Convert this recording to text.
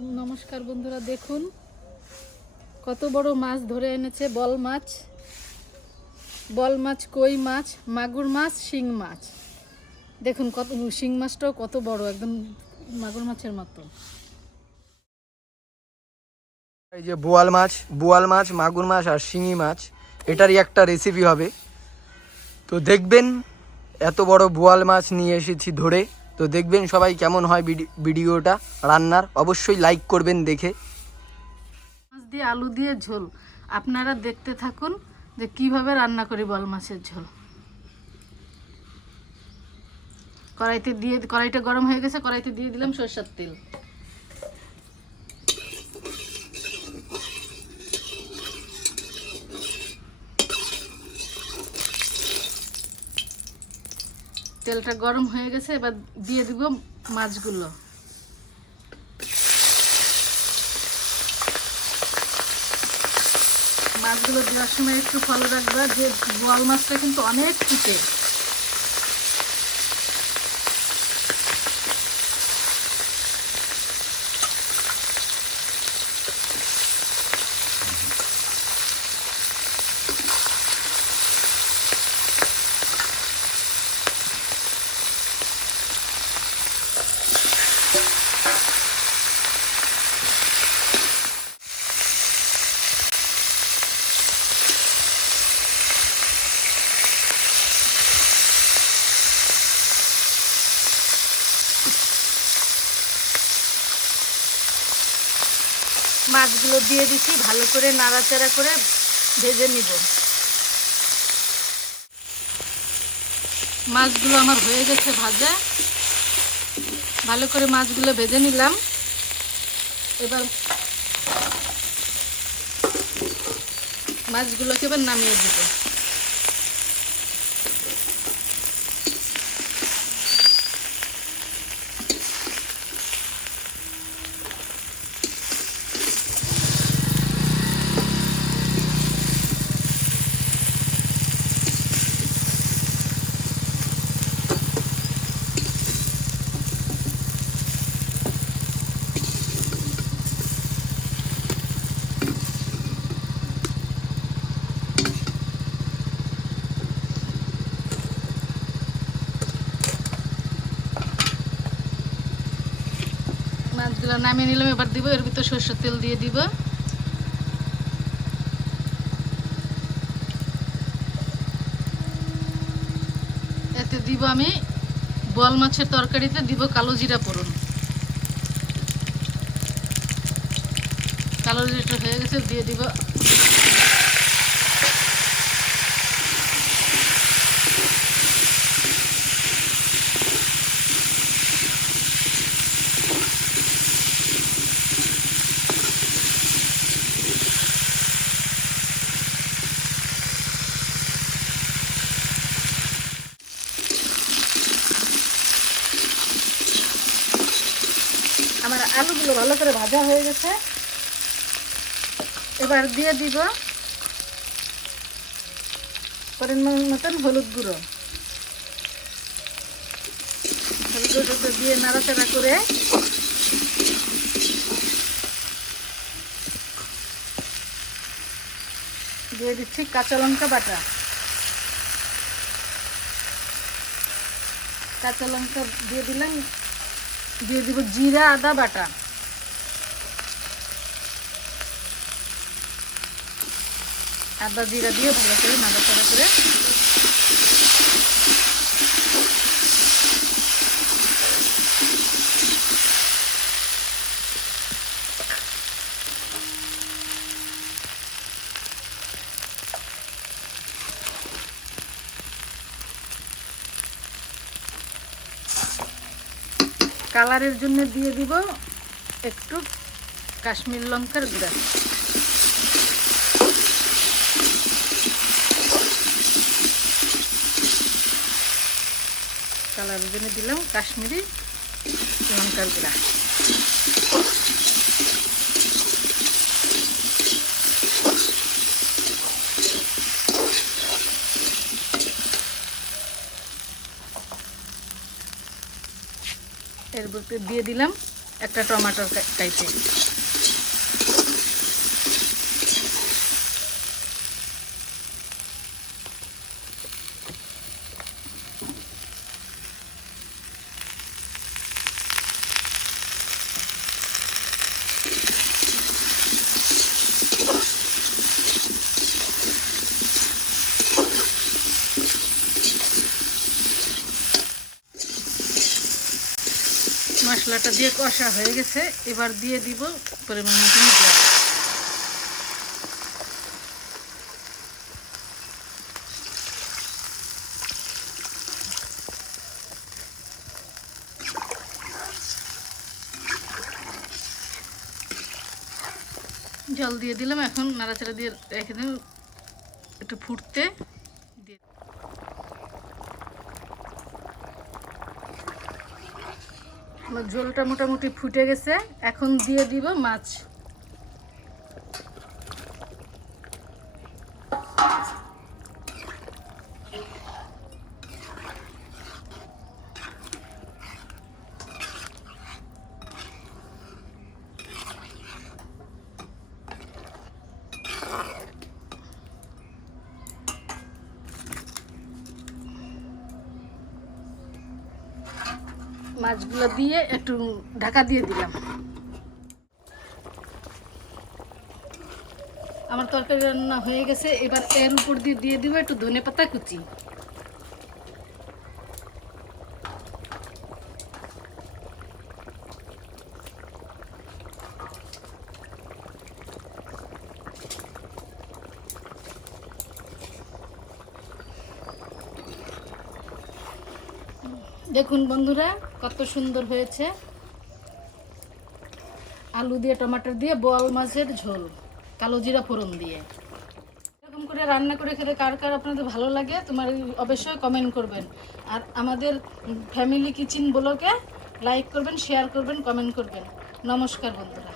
नमस्कार बंधुरा देखुन कत बड़ माछ धरे এনেছে बल माछ कई माछ मागुर माछ शिंग माछ देखुन कत शिंग माछटाও कत बड़ एकदम मागुर माछের মতো। এই যে বোয়াল মাছ মাগুর মাছ আর শিঙি মাছ এটারই একটা রেসিপি হবে। তো দেখবেন এত বড় বোয়াল মাছ নিয়ে এসেছি ধরে। তো দেখবেন সবাই কেমন হয় ভিডিওটা রান্নার, অবশ্যই লাইক করবেন দেখে। মাছ দিয়ে আলু দিয়ে ঝোল আপনারা দেখতে থাকুন যে কিভাবে রান্না করি বল মাছের ঝোল। কড়াইটা গরম হয়ে গেছে, কড়াইতে দিয়ে দিলাম সরষের তেল। তেলটা গরম হয়ে গেছে, এবার দিয়ে দিব মাছগুলো। মাছগুলো দেওয়ার সময় একটু ফলো রাখবা যে বোয়াল মাছটা কিন্তু অনেক ফুটে। মাছগুলো দিয়ে দিচ্ছি, ভালো করে নাড়াচাড়া করে ভেজে নিব। মাছগুলো আমার হয়ে গেছে ভাজা, ভালো করে মাছগুলো ভেজে নিলাম। এবার মাছগুলোকে এবার নামিয়ে দিব। মাছগুলো নামিয়ে নিলাম, এবার দিব এর ভিতর সরষের তেল দিয়ে দিব। এতে দিব আমি বোয়াল মাছের তরকারিতে দিব কালো জিরা ফোড়ন। কালো জিরাটা হয়ে গেছে, দিয়ে দিব আমার আলুগুলো ভালো করে ভাজা হয়ে গেছে। এবার দিয়ে দিব পরিমাণ মতন হলুদ গুঁড়ো। হলুদ গুঁড়োটা দিয়ে নাড়াচাড়া করে দিয়ে দিচ্ছি কাঁচা লঙ্কা বাটা। কাঁচা লঙ্কা দিয়ে দিলাম, দিয়ে দিব জিরা আদা বাটা। আদা জিরা দিয়ে ভালো করে নাড়াচাড়া করে কালারের জন্য দিয়ে দিব একটু কাশ্মীর লঙ্কার গুঁড়া। কালারের জন্য দিলাম কাশ্মীরি লঙ্কার গুঁড়া। এর ভিতরে দিয়ে দিলাম একটা টমেটোর কাইটে। মশলাটা দিয়ে কষা হয়ে গেছে, এবার দিয়ে দিব পরিমাণ মতো জল। জল দিয়ে দিলাম, এখন নাড়াচাড়া দিয়ে রেখে দিন একটু ফুটতে। আমার ঝোলটা মোটামুটি ফুটে গেছে, এখন দিয়ে দিব মাছ। মাছগুলো দিয়ে একটু ঢাকা দিয়ে দিলাম। আমার তরকারি রান্না হয়ে গেছে, এবার এর উপর দিয়ে দিয়ে দিব একটু ধনেপাতা কুচি। দেখুন বন্ধুরা কত সুন্দর হয়েছে, আলু দিয়ে টমেটো দিয়ে বোয়াল মাছের ঝোল কালো জিরা ফোড়ন দিয়ে। এরকম করে রান্না করে খেতে কার কার আপনাদের ভালো লাগে তোমার অবশ্যই কমেন্ট করবেন। আর আমাদের ফ্যামিলি কিচেন ব্লগে লাইক করবেন, শেয়ার করবেন, কমেন্ট করবেন। নমস্কার বন্ধুরা।